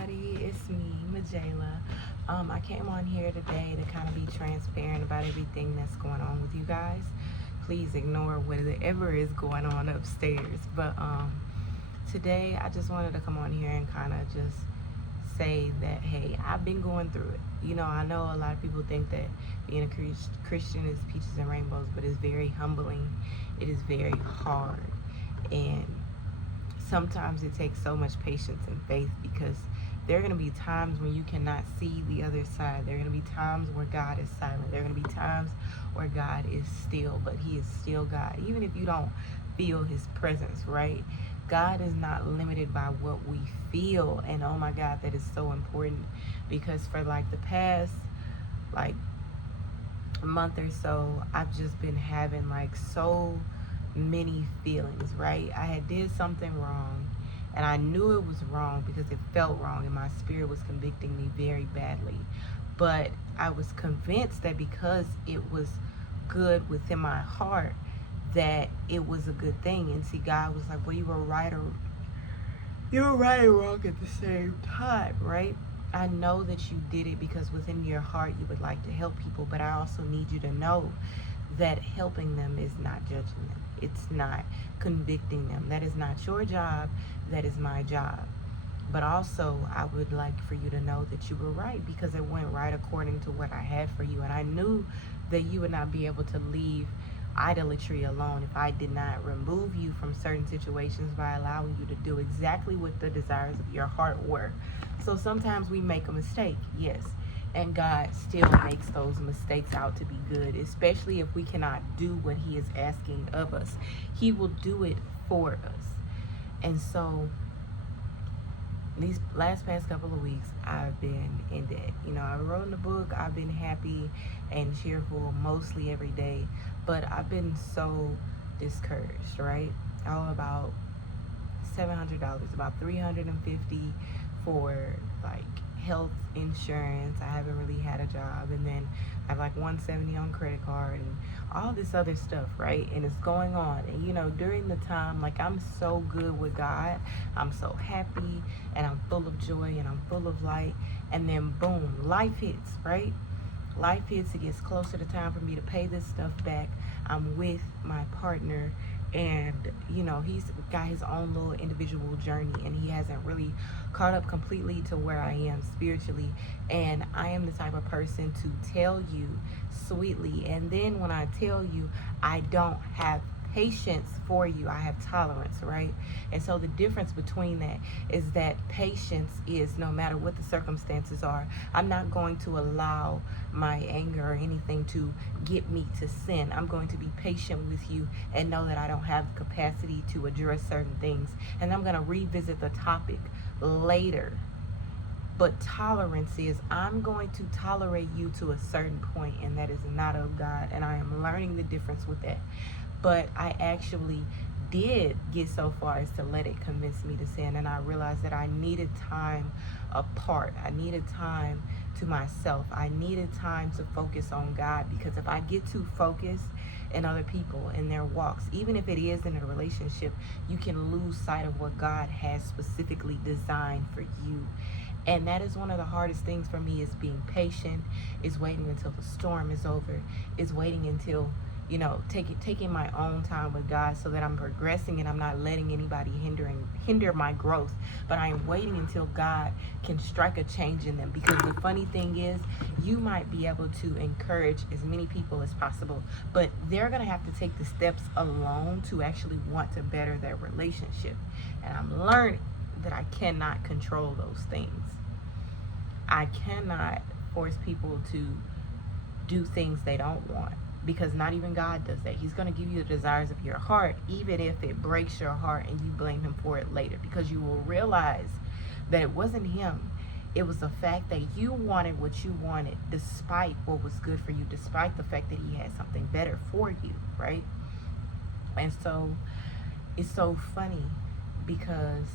everybody. It's me, Majayla. I came on here today to kind of be transparent about everything that's going on with you guys. Please ignore whatever is going on upstairs. But today I just wanted to come on here and kind of just say that, hey, I've been going through it. I know a lot of people think that being a Christian is peaches and rainbows, but it's very humbling. It is very hard. And sometimes it takes so much patience and faith because there are going to be times when you cannot see the other side. There are going to be times where God is silent. There are going to be times where God is still, but He is still God. Even if you don't feel His presence, right? God is not limited by what we feel. And oh my God, that is so important because for like the past, like, month or so, I've just been having like so many feelings, right? I had did something wrong and I knew it was wrong because it felt wrong and my spirit was convicting me very badly. But I was convinced that because it was good within my heart that it was a good thing. And see, God was like, well, you were right and wrong at the same time, right? I know that you did it because within your heart you would like to help people, but I also need you to know that helping them is not judging them. It's not convicting them. That is not your job. That is my job. But also, I would like for you to know that you were right because it went right according to what I had for you. And I knew that you would not be able to leave idolatry alone if I did not remove you from certain situations by allowing you to do exactly what the desires of your heart were. So sometimes we make a mistake, yes, and God still makes those mistakes out to be good, especially if we cannot do what He is asking of us. He will do it for us. And so these last past couple of weeks I've been in debt. I wrote in the book, I've been happy and cheerful mostly every day, but I've been so discouraged, right? Oh, about $700, about $350 for like health insurance. I haven't really had a job, and then I have like $170 on credit card and all this other stuff, right? And it's going on. And during the time, like, I'm so good with God, I'm so happy and I'm full of joy and I'm full of light, and then boom, life hits, right? Life hits. It gets closer to time for me to pay this stuff back. I'm with my partner, and he's got his own little individual journey, and he hasn't really caught up completely to where I am spiritually. And I am the type of person to tell you sweetly, and then when I tell you, I don't have patience for you, I have tolerance, right? And so the difference between that is that patience is, no matter what the circumstances are, I'm not going to allow my anger or anything to get me to sin. I'm going to be patient with you and know that I don't have the capacity to address certain things, and I'm going to revisit the topic later. But tolerance is, I'm going to tolerate you to a certain point, and that is not of God, and I am learning the difference with that. But I actually did get so far as to let it convince me to sin, and I realized that I needed time apart. I needed time to myself. I needed time to focus on God, because if I get too focused in other people in their walks, even if it is in a relationship, you can lose sight of what God has specifically designed for you. And that is one of the hardest things for me, is being patient, is waiting until the storm is over, is waiting until taking my own time with God, so that I'm progressing and I'm not letting anybody hinder my growth. But I am waiting until God can strike a change in them, because the funny thing is, you might be able to encourage as many people as possible, but they're going to have to take the steps alone to actually want to better their relationship. And I'm learning that I cannot control those things. I cannot force people to do things they don't want, because not even God does that. He's going to give you the desires of your heart, even if it breaks your heart and you blame Him for it later, because you will realize that it wasn't Him. It was the fact that you wanted what you wanted despite what was good for you, despite the fact that He had something better for you, right? And so it's so funny because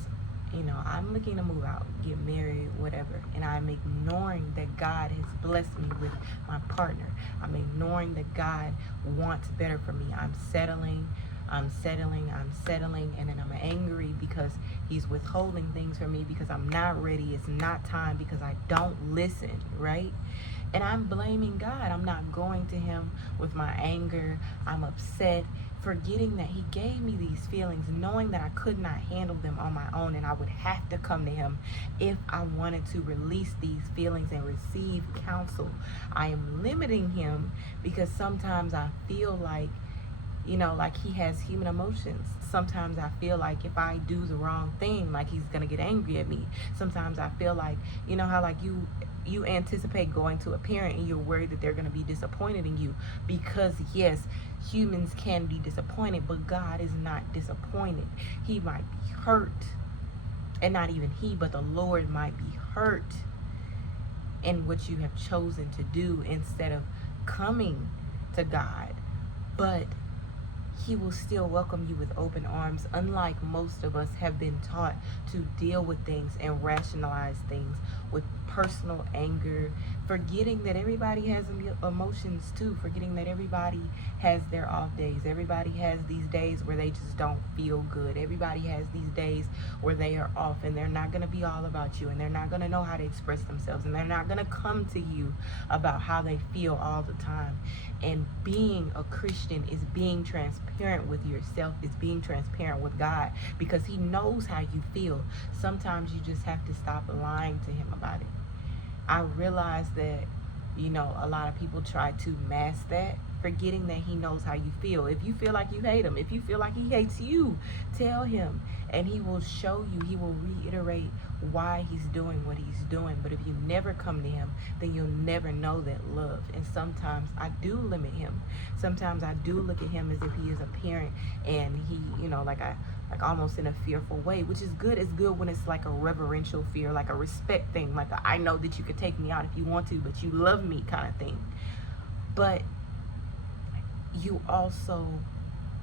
I'm looking to move out, get married, whatever, and I'm ignoring that God has blessed me with my partner. I'm ignoring that God wants better for me. I'm settling I'm settling, and then I'm angry because he's withholding things from me because I'm not ready. It's not time because I don't listen, right? And I'm blaming God. I'm not going to him with my anger. I'm upset, forgetting that he gave me these feelings, knowing that I could not handle them on my own and I would have to come to him if I wanted to release these feelings and receive counsel. I am limiting him because sometimes I feel like, like he has human emotions. Sometimes I feel like if I do the wrong thing, like he's gonna get angry at me. Sometimes I feel like, how like you anticipate going to a parent and you're worried that they're gonna be disappointed in you, because yes, humans can be disappointed, but God is not disappointed. He might be hurt, and not even he, but the Lord might be hurt in what you have chosen to do instead of coming to God. But he will still welcome you with open arms, unlike most of us have been taught to deal with things and rationalize things with personal anger, forgetting that everybody has emotions too, forgetting that everybody has their off days. Everybody has these days where they just don't feel good. Everybody has these days where they are off and they're not going to be all about you, and they're not going to know how to express themselves, and they're not going to come to you about how they feel all the time. And being a Christian is being transparent with yourself, is being transparent with God, because he knows how you feel. Sometimes you just have to stop lying to him about it. I realize that, a lot of people try to mask that, forgetting that he knows how you feel. If you feel like you hate him, if you feel like he hates you, tell him, and he will show you, he will reiterate why he's doing what he's doing. But if you never come to him, then you'll never know that love. And sometimes I do limit him. Sometimes I do look at him as if he is a parent, and he, like almost in a fearful way, which is good. It's good when it's like a reverential fear, like a respect thing, like I know that you could take me out if you want to, but you love me kind of thing. But you also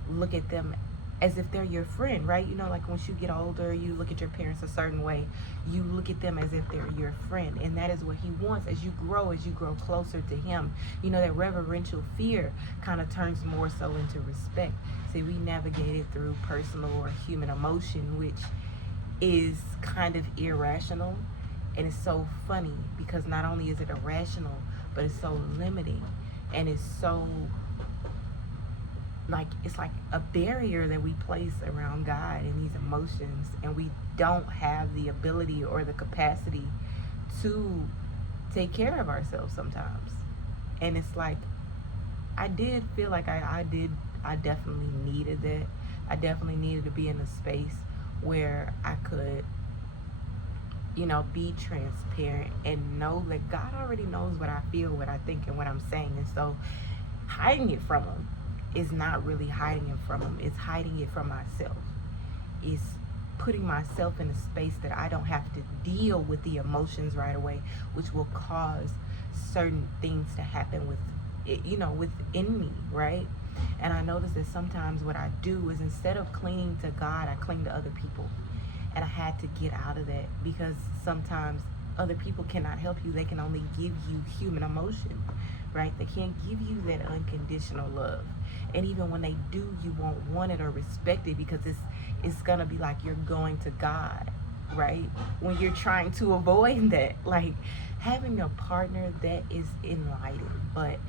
look at them as if they're your friend, right? Like once you get older, you look at your parents a certain way. You look at them as if they're your friend, and that is what he wants. As you grow closer to him, that reverential fear kind of turns more so into respect. See, we navigated through personal or human emotion, which is kind of irrational, and it's so funny because not only is it irrational, but it's so limiting, and it's so it's like a barrier that we place around God and these emotions, and we don't have the ability or the capacity to take care of ourselves sometimes. And it's like, I did feel like I definitely needed that. I definitely needed to be in a space where I could, be transparent and know that God already knows what I feel, what I think, and what I'm saying. And so hiding it from him is not really hiding it from him. It's hiding it from myself. It's putting myself in a space that I don't have to deal with the emotions right away, which will cause certain things to happen with it, within me, right? And I notice that sometimes what I do is, instead of clinging to God, I cling to other people. And I had to get out of that, because sometimes other people cannot help you. They can only give you human emotion, right? They can't give you that unconditional love. And even when they do, you won't want it or respect it, because it's gonna be like you're going to God, right? When you're trying to avoid that, like having a partner that is enlightened, but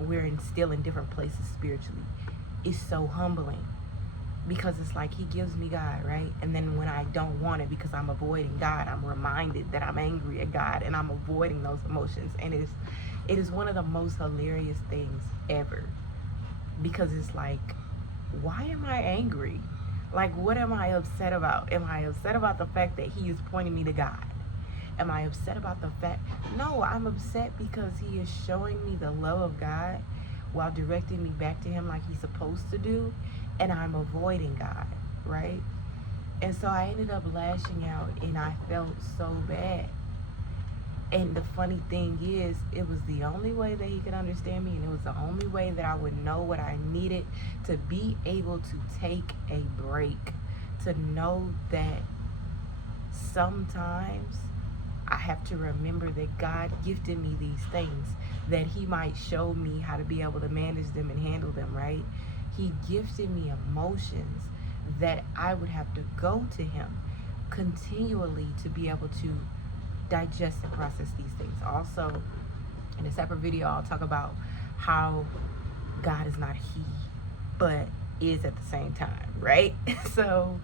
we're still in different places spiritually, is so humbling, because it's like he gives me God, right? And then when I don't want it because I'm avoiding God, I'm reminded that I'm angry at God, and I'm avoiding those emotions. And it is one of the most hilarious things ever, because it's like, why am I angry? Like, what am I upset about? Am I upset about the fact that he is pointing me to God? Am I upset about the fact? No, I'm upset because he is showing me the love of God while directing me back to him like he's supposed to do, and I'm avoiding God, right? And so I ended up lashing out, and I felt so bad. And the funny thing is, it was the only way that he could understand me, and it was the only way that I would know what I needed to be able to take a break, to know that sometimes I have to remember that God gifted me these things, that he might show me how to be able to manage them and handle them, right? He gifted me emotions that I would have to go to him continually to be able to digest and process these things. Also, in a separate video, I'll talk about how God is not he, but is at the same time, right? So,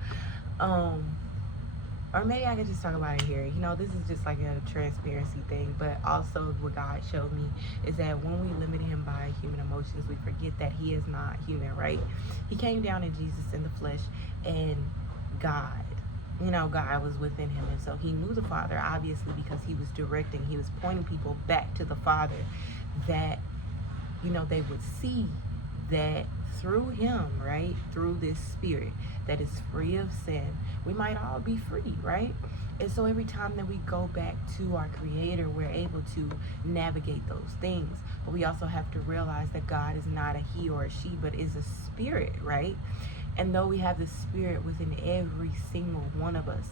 or maybe I could just talk about it here. You know, this is just like a transparency thing, but also what God showed me is that when we limit him by human emotions, we forget that he is not human, right? He came down in Jesus in the flesh, and God, you know, God was within him, and so he knew the Father, obviously, because he was directing, he was pointing people back to the Father, that, you know, they would see that through him, right, through this spirit that is free of sin, we might all be free, right? And so every time that we go back to our Creator, we're able to navigate those things. But we also have to realize that God is not a he or a she, but is a spirit, right? And though we have the spirit within every single one of us,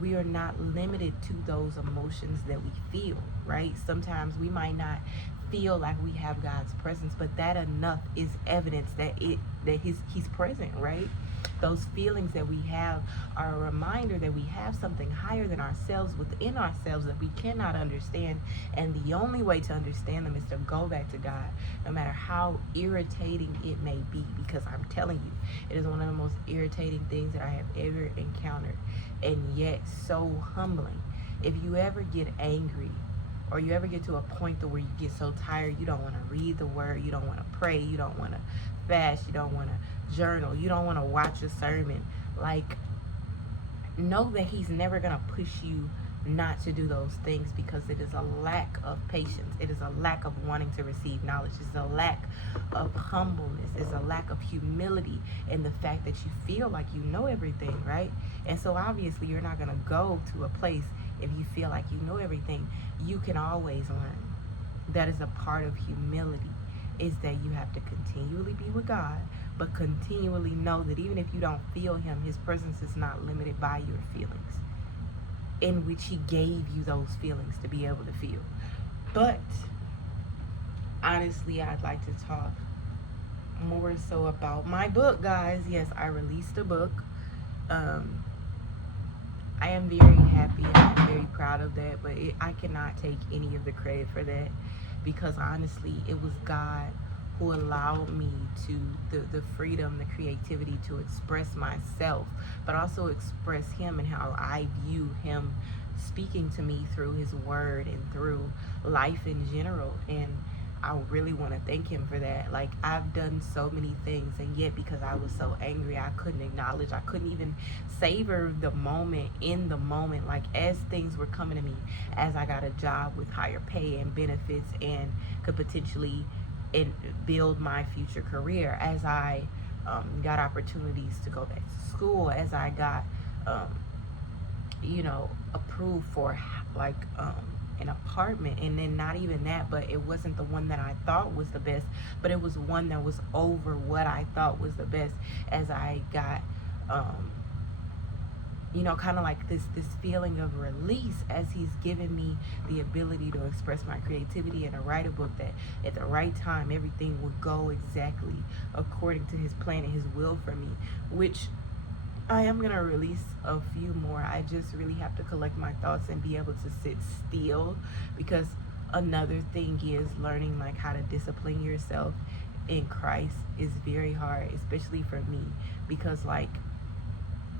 we are not limited to those emotions that we feel, right? Sometimes we might not feel like we have God's presence, but that enough is evidence that he's present, right? Those feelings that we have are a reminder that we have something higher than ourselves within ourselves that we cannot understand, and the only way to understand them is to go back to God, no matter how irritating it may be, because I'm telling you, it is one of the most irritating things that I have ever encountered, and yet so humbling. If you ever get angry, or you ever get to a point where you get so tired, you don't want to read the word, you don't want to pray, you don't want to fast, you don't want to journal, you don't want to watch a sermon, like, know that he's never going to push you not to do those things, because it is a lack of patience, it is a lack of wanting to receive knowledge, it's a lack of humbleness, it's a lack of humility in the fact that you feel like you know everything, right? And so obviously you're not going to go to a place if you feel like you know everything. You can always learn. That is a part of humility, is that you have to continually be with God, but continually know that even if you don't feel him, his presence is not limited by your feelings, in which he gave you those feelings to be able to feel. But honestly, I'd like to talk more so about my book, guys. Yes, I released a book. I am very happy and I'm very proud of that, but I cannot take any of the credit for that, because honestly, it was God who allowed me to the freedom, the creativity to express myself, but also express him and how I view him speaking to me through his word and through life in general. And I really want to thank him for that. Like, I've done so many things, and yet because I was so angry, I couldn't acknowledge, I couldn't even savor the moment, in the moment, like as things were coming to me, as I got a job with higher pay and benefits and could potentially build my future career, as I got opportunities to go back to school, as I got approved for like an apartment, and then not even that, but it wasn't the one that I thought was the best, but it was one that was over what I thought was the best, as I got kind of like this feeling of release, as he's given me the ability to express my creativity and to write a book that at the right time everything would go exactly according to his plan and his will for me, which I am going to release a few more. I just really have to collect my thoughts and be able to sit still, because another thing is learning like how to discipline yourself in Christ is very hard, especially for me, because like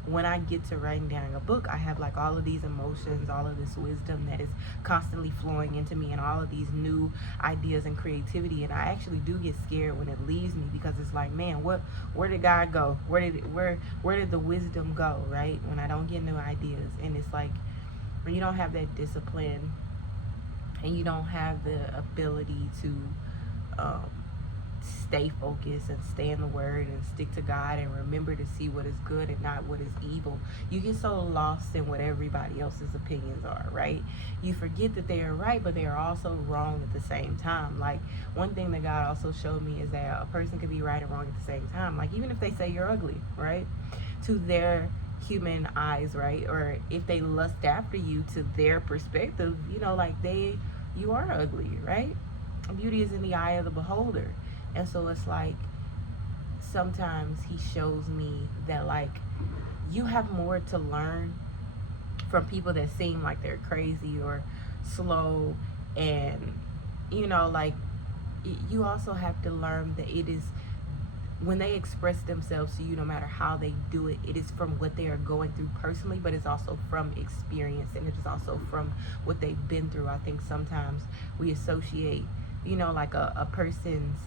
when I get to writing down a book, I have like all of these emotions, all of this wisdom that is constantly flowing into me, and all of these new ideas and creativity. And I actually do get scared when it leaves me, because it's like, man, where did God go? Where did the wisdom go, right? When I don't get new ideas. And it's like, when you don't have that discipline and you don't have the ability to stay focused and stay in the word and stick to God and remember to see what is good and not what is evil, you get so lost in what everybody else's opinions are, right? You forget that they are right, but they are also wrong at the same time. Like, one thing that God also showed me is that a person can be right and wrong at the same time. Like, even if they say you're ugly, right, to their human eyes, right, or if they lust after you, to their perspective, like you are ugly, right? Beauty is in the eye of the beholder. And so it's like, sometimes he shows me that, like, you have more to learn from people that seem like they're crazy or slow, and like, you also have to learn that it is when they express themselves to you, no matter how they do it, it is from what they are going through personally, but it's also from experience, and it is also from what they've been through. I think sometimes we associate, like a person's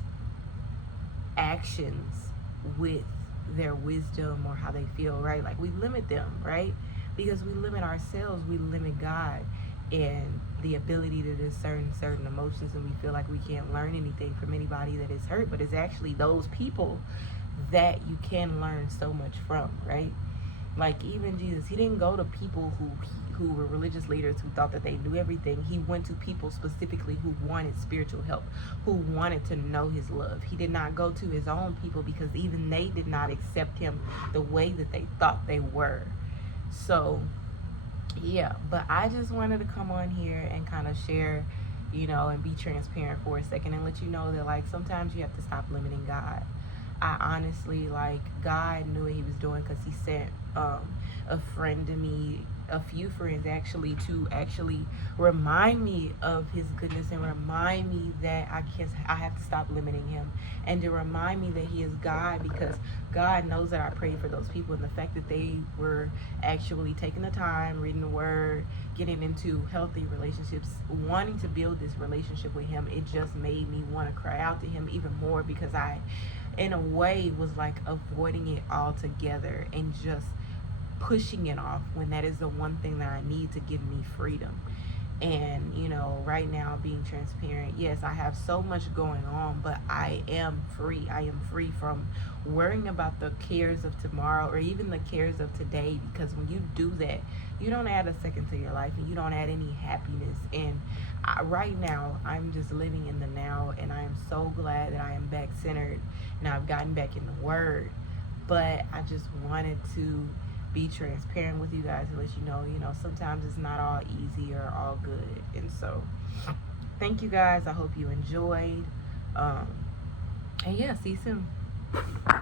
actions with their wisdom or how they feel, right? Like, we limit them, right? Because we limit ourselves, we limit God and the ability to discern certain emotions, and we feel like we can't learn anything from anybody that is hurt, but it's actually those people that you can learn so much from, right? Like, even Jesus, he didn't go to people who were religious leaders who thought that they knew everything. He went to people specifically who wanted spiritual help, who wanted to know his love. He did not go to his own people because even they did not accept him the way that they thought they were. So yeah, but I just wanted to come on here and kind of share, and be transparent for a second and let you know that, like, sometimes you have to stop limiting God. I honestly, like, God knew what he was doing, because he sent a friend to me, a few friends actually, to actually remind me of his goodness and remind me that I have to stop limiting him, and to remind me that he is God, because God knows that I prayed for those people, and the fact that they were actually taking the time, reading the word, getting into healthy relationships, wanting to build this relationship with him, it just made me want to cry out to him even more, because I, in a way, was like avoiding it altogether and just pushing it off, when that is the one thing that I need to give me freedom. And right now, being transparent, yes, I have so much going on, but I am free. I am free from worrying about the cares of tomorrow or even the cares of today, because when you do that, you don't add a second to your life, and you don't add any happiness. And right now, I'm just living in the now, and I am so glad that I am back centered and I've gotten back in the word. But I just wanted to be transparent with you guys and let you know, sometimes it's not all easy or all good. And so, thank you guys. I hope you enjoyed. And yeah, see you soon.